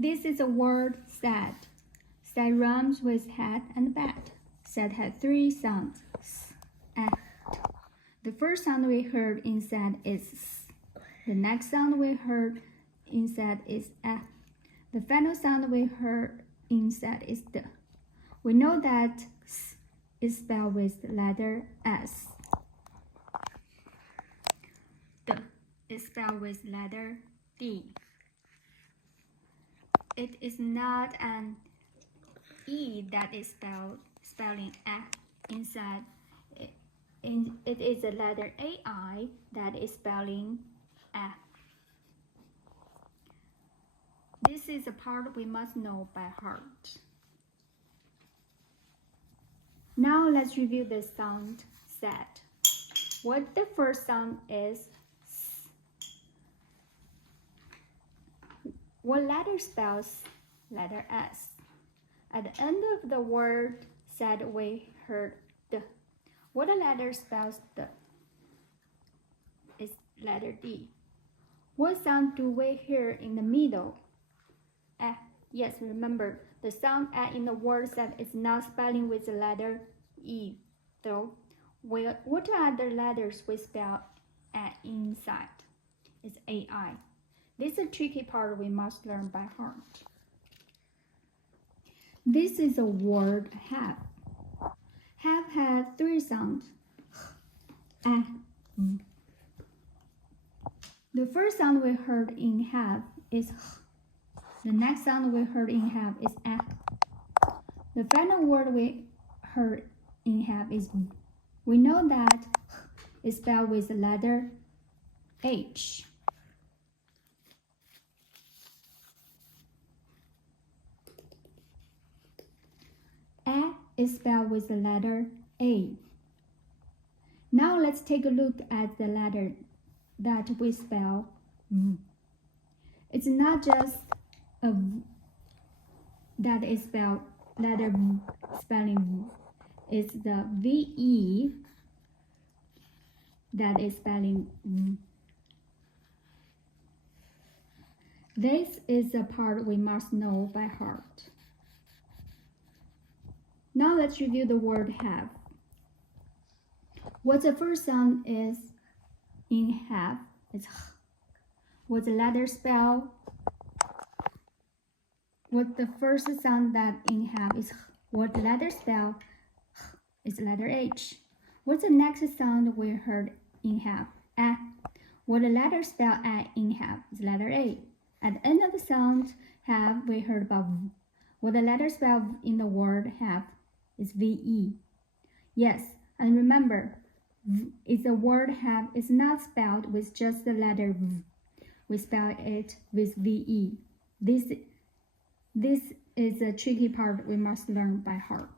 This is a word sad. Sad rhymes with hat and bat. Sad had three sounds, s, and t. The first sound we heard in sad is s. The next sound we heard in sad is a. The final sound we heard in sad is d. We know that s is spelled with the letter s. D is spelled with letter d. It is not an e that is spelling a inside. It is the letter ai that is spelling a. This is a part we must know by heart. Now let's review the sound sad. What the first sound is s. What letter spells letter s? At the end of the word sad we heard d. What letter spells d? Is letter d. What sound do we hear in the middle? A. Yes, remember, the sound A in the word sad is not spelling with the letter E, though. What other letters we spell A inside? It's AI. This is a tricky part we must learn by heart. This is a word have. Have had three sounds. A. The first sound we heard in have is h. The next sound we heard in have is a. The final word we heard in have is v. We know that h is spelled with the letter H. A is spelled with the letter A. Now let's take a look at the letter that we spell V. It's not just a V that is spelled letter V, spelling V. It's the VE that is spelling V. This is a part we must know by heart. Now let's review the word have. What the first sound is in have is h. What the letter spell? What the first sound that in have is h. What the letter spell? H is letter H. What's the next sound we heard in have? A. What the letter spell A in have is letter A. At the end of the sound have we heard about v. What the letter spell in the word have is VE. Yes, and remember, v is a word have is not spelled with just the letter V. We spell it with VE. This is a tricky part we must learn by heart.